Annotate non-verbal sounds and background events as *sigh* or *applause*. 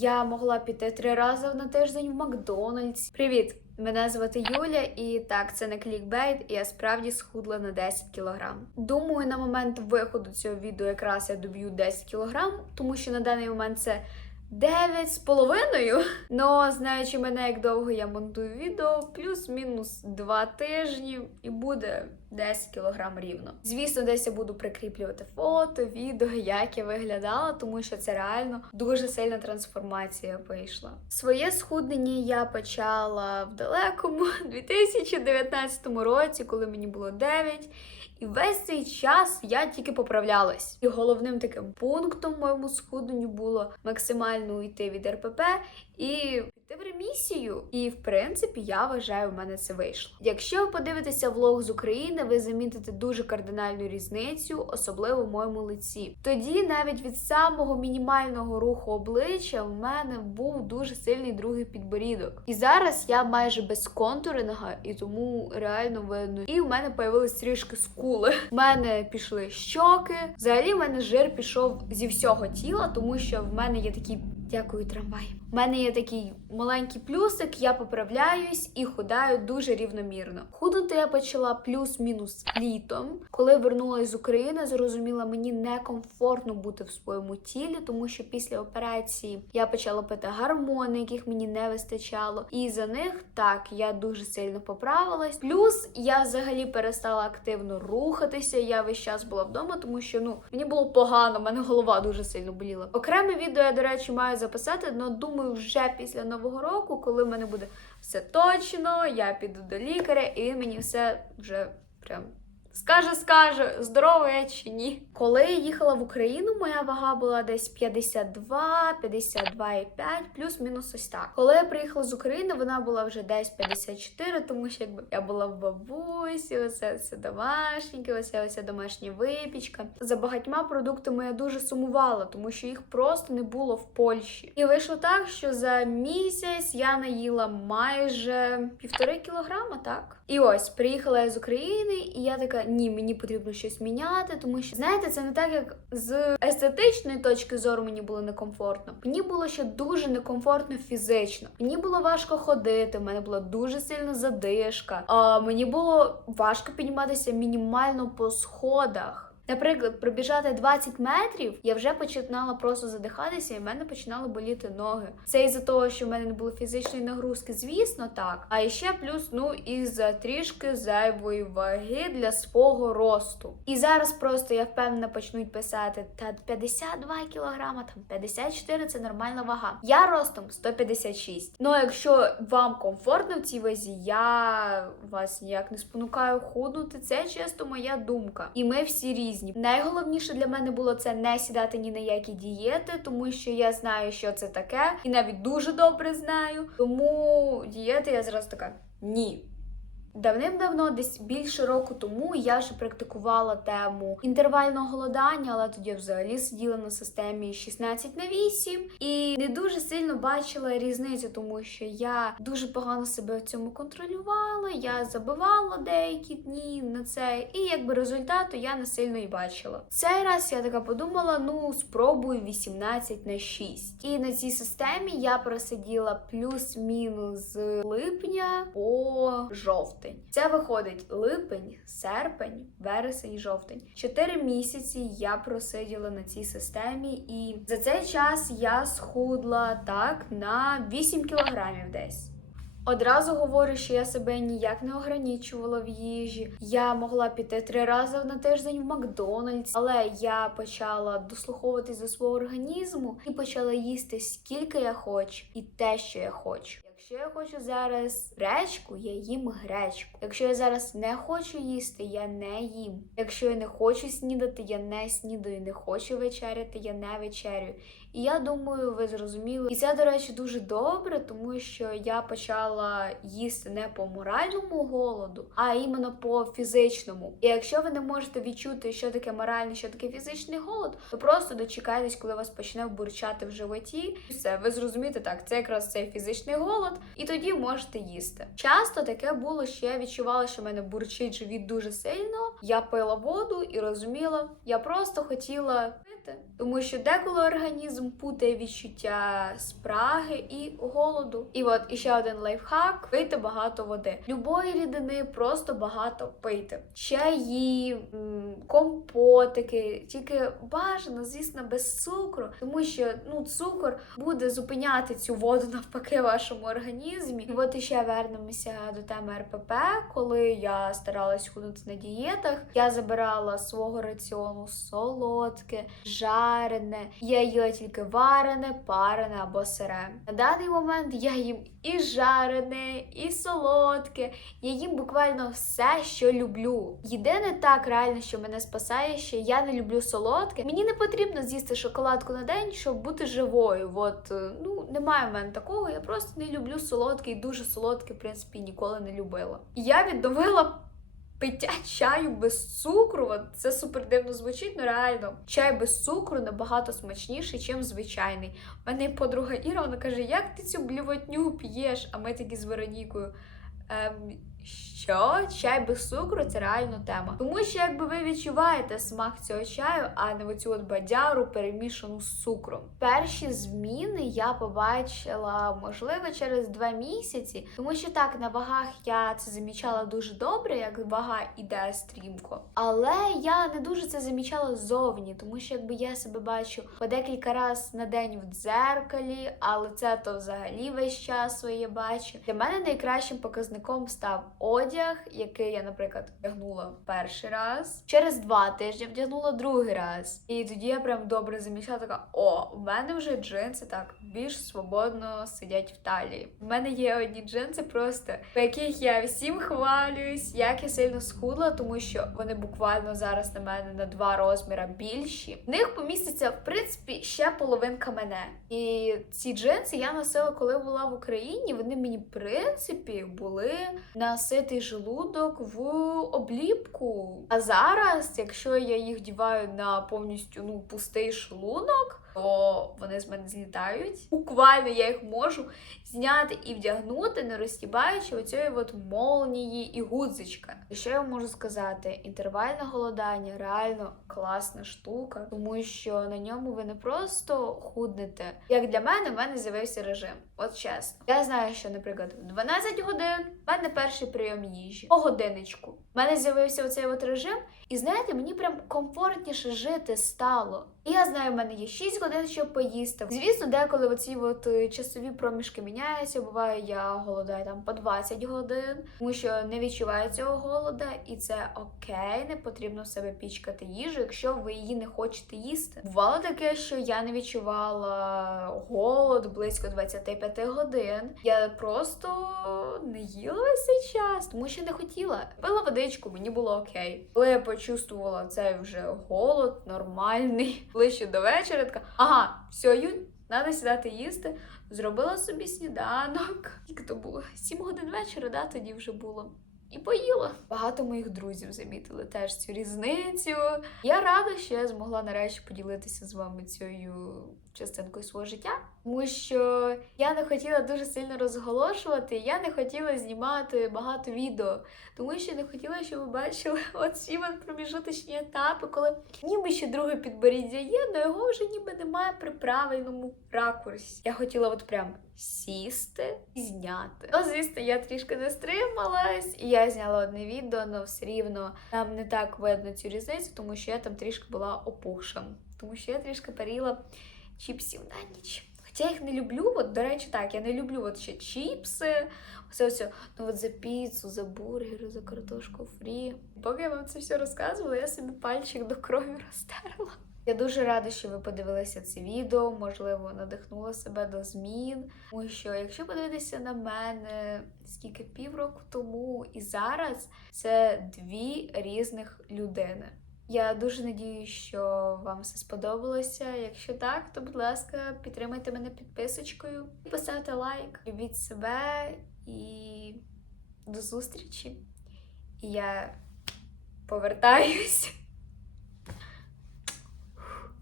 Я могла піти три рази на тиждень в Макдональдс. Привіт! Мене звати Юля, і так, це не клікбейт, і я справді схудла на 10 кілограм. Думаю, на момент виходу цього відео якраз я доб'ю 10 кілограм, тому що на даний момент це 9 з половиною. Но знаючи мене, як довго я монтую відео, плюс-мінус 2 тижні, і буде 10 кілограм рівно. Звісно, десь я буду прикріплювати фото, відео, як я виглядала, тому що це реально дуже сильна трансформація вийшла. Своє схуднення я почала в далекому *laughs* 2019 році, коли мені було 9. І весь цей час я тільки поправлялась. І головним таким пунктом в моєму схудненню було максимально уйти від РПП і піти в ремісію. І в принципі, я вважаю, в мене це вийшло. Якщо ви подивитеся влог з України, ви замітите дуже кардинальну різницю, особливо в моєму лиці. Тоді навіть від самого мінімального руху обличчя в мене був дуже сильний другий підборідок. І зараз я майже без контуринга, і тому реально видно. І в мене появились трішки скули. У мене пішли щоки. Взагалі, в мене жир пішов зі всього тіла, тому що в мене є такі. Дякую, трамвай. У мене є такий маленький плюсик, я поправляюсь і худаю дуже рівномірно. Худнути я почала плюс-мінус літом. Коли вернулася з України, зрозуміла, мені некомфортно бути в своєму тілі, тому що після операції я почала пити гормони, яких мені не вистачало. І за них так я дуже сильно поправилась. Плюс я взагалі перестала активно рухатися. Я весь час була вдома, тому що ну мені було погано, в мене голова дуже сильно боліла. Окреме відео я, до речі, маю записати, але думаю, вже після нового року, коли в мене буде все точно, я піду до лікаря, і мені все вже прям. Скаже, скаже, здорова чи ні. Коли я їхала в Україну, моя вага була десь 52, 52,5, плюс-мінус ось так. Коли я приїхала з України, вона була вже десь 54, тому що якби я була в бабусі, оце все домашнє, оце оця домашня випічка. За багатьма продуктами я дуже сумувала, тому що їх просто не було в Польщі. І вийшло так, що за місяць я наїла майже півтори кілограма, так. І ось приїхала я з України, і я така: ні, мені потрібно щось міняти, тому що знаєте, це не так, як з естетичної точки зору мені було некомфортно. Мені було ще дуже некомфортно фізично. Мені було важко ходити, в мене була дуже сильна задишка. А мені було важко підніматися мінімально по сходах. Наприклад, пробіжати 20 метрів, я вже починала просто задихатися, і в мене починали боліти ноги. Це із-за того, що в мене не було фізичної нагрузки, звісно, так. А ще плюс, ну і за трішки зайвої ваги для свого росту. І зараз просто я впевнена почнуть писати: та 52 кілограма, там 54 це нормальна вага. Я ростом 156. Ну якщо вам комфортно в цій вазі, я вас ніяк не спонукаю худнути. Це чисто моя думка. І ми всі різні. Найголовніше для мене було це не сідати ні на які дієти, тому що я знаю, що це таке, і навіть дуже добре знаю. Тому дієти я зразу така ні. Давним-давно, десь більше року тому, я вже практикувала тему інтервального голодання, але тоді взагалі сиділа на системі 16 на 8 і не дуже сильно бачила різницю, тому що я дуже погано себе в цьому контролювала. Я забивала деякі дні на це, і якби результату я не сильно і бачила. Цей раз я така подумала: ну спробую 18 на 6. І на цій системі я просиділа плюс-мінус з липня по жовтень. Це виходить липень, серпень, вересень, жовтень. Чотири місяці я просиділа на цій системі, і за цей час я схудла так на 8 кілограмів десь. Одразу говорю, що я себе ніяк не ограничувала в їжі. Я могла піти три рази на тиждень в Макдональдс, але я почала дослуховуватись до свого організму і почала їсти скільки я хочу, і те, що я хочу. Якщо я хочу зараз гречку, я їм гречку. Якщо я зараз не хочу їсти, я не їм. Якщо я не хочу снідати, я не снідаю. Не хочу вечеряти, я не вечерю. І я думаю, ви зрозуміли. І це, до речі, дуже добре, тому що я почала їсти не по моральному голоду, а іменно по фізичному. І якщо ви не можете відчути, що таке моральний, що таке фізичний голод, то просто дочекайтесь, коли вас почне бурчати в животі. І все, ви зрозумієте так, це якраз цей фізичний голод, і тоді можете їсти. Часто таке було, що я відчувала, що в мене бурчить живіт дуже сильно. Я пила воду і розуміла, я просто хотіла пити. Тому що деколи організм путає відчуття спраги і голоду. І от іще один лайфхак: пийте багато води. Любої рідини просто багато пийте. Чаї, компотики, тільки бажано, звісно, без цукру, тому що ну цукор буде зупиняти цю воду навпаки в вашому організмі. І от іще вернемося до теми РПП, коли я старалась худнути на дієтах. Я забирала свого раціону солодке, жарене. Я їла тільки варене, парене або сире. На даний момент я їм і жарене, і солодке. Я їм буквально все, що люблю. Єдине так реально, що мене спасає, що я не люблю солодке. Мені не потрібно з'їсти шоколадку на день, щоб бути живою. От е, ну немає в мене такого. Я просто не люблю солодке і дуже солодке, в принципі, ніколи не любила. Я відновила. Пиття чаю без цукру, це супер дивно звучить, ну реально. Чай без цукру набагато смачніший, ніж звичайний. У мене подруга Іра, вона каже, як ти цю блівотню п'єш? А ми такі з Веронікою. Ем, що? Чай без цукру це реально тема. Тому що якби ви відчуваєте смак цього чаю, а не оцю от бадяру перемішану з цукром. Перші зміни я побачила, можливо, через два місяці, тому що так на вагах я це замічала дуже добре, як вага іде стрімко. Але я не дуже це замічала ззовні, тому що якби я себе бачу по декілька разів на день в дзеркалі, але це то взагалі весь час своє бачу. Для мене найкращим показником став одяг, який я, наприклад, вдягнула перший раз. Через два тижні вдягнула другий раз. І тоді я прям добре замічала, така: о, в мене вже джинси так більш свободно сидять в талії. В мене є одні джинси, просто по яких я всім хвалююсь, як я сильно схудла, тому що вони буквально зараз на мене на два розміри більші. В них поміститься, в принципі, ще половинка мене. І ці джинси я носила, коли була в Україні. Вони мені, в принципі, були на ситий желудок в обліпку. А зараз, якщо я їх діваю на повністю ну пустий шлунок, то вони з мене злітають. Буквально я їх можу зняти і вдягнути, не розтібаючи оцієї от молнії і гудзичка. Що я можу сказати? Інтервальне голодання реально класна штука, тому що на ньому ви не просто худнете. Як для мене, в мене з'явився режим. От чесно. Я знаю, що, наприклад, в 12 годин в мене перший прийом їжі. По годиночку. В мене з'явився оцей от режим, і знаєте, мені прям комфортніше жити стало. І я знаю, в мене є 6 годин, щоб поїсти. Звісно, деколи оці от е, часові проміжки міняються. Буває, я голодаю там по 20 годин, тому що не відчуваю цього голода, і це окей, не потрібно в себе пічкати їжу, якщо ви її не хочете їсти. Бувало таке, що я не відчувала голод близько 25 годин. Я просто не їла весь цей час, тому що не хотіла. Пила водичку, мені було окей. Коли я почувствувала цей вже голод нормальний, ближче до вечора, така ага, все, Юль, треба сідати їсти. Зробила собі сніданок. Як то було? Сім годин вечора, да, тоді вже було. І поїла. Багато моїх друзів замітили теж цю різницю. Я рада, що я змогла нарешті поділитися з вами цією частинкою свого життя, тому що я не хотіла дуже сильно розголошувати, я не хотіла знімати багато відео, тому що не хотіла, щоб ви бачили *laughs* оці проміжуточні етапи, коли ніби ще друге підборіддя є, але його вже ніби немає при правильному ракурсі. Я хотіла от прям сісти і зняти. Ну, звісно, я трішки не стрималась, і я зняла одне відео, але все рівно там не так видно цю різницю, тому що я там трішки була опухша, тому що я трішки паріла чіпсів на ніч. Я їх не люблю, от, до речі, так, я не люблю от ще чіпси, все все, ну от за піцу, за бургери, за картошку фрі. Поки я вам це все розказувала, я собі пальчик до крові розтерла. Я дуже рада, що ви подивилися це відео, можливо, надихнула себе до змін. Тому що, якщо подивитися на мене скільки півроку тому і зараз, це дві різних людини. Я дуже надію, що вам все сподобалося. Якщо так, то будь ласка, підтримайте мене підписочкою, поставте лайк, любіть себе і до зустрічі. І я повертаюсь.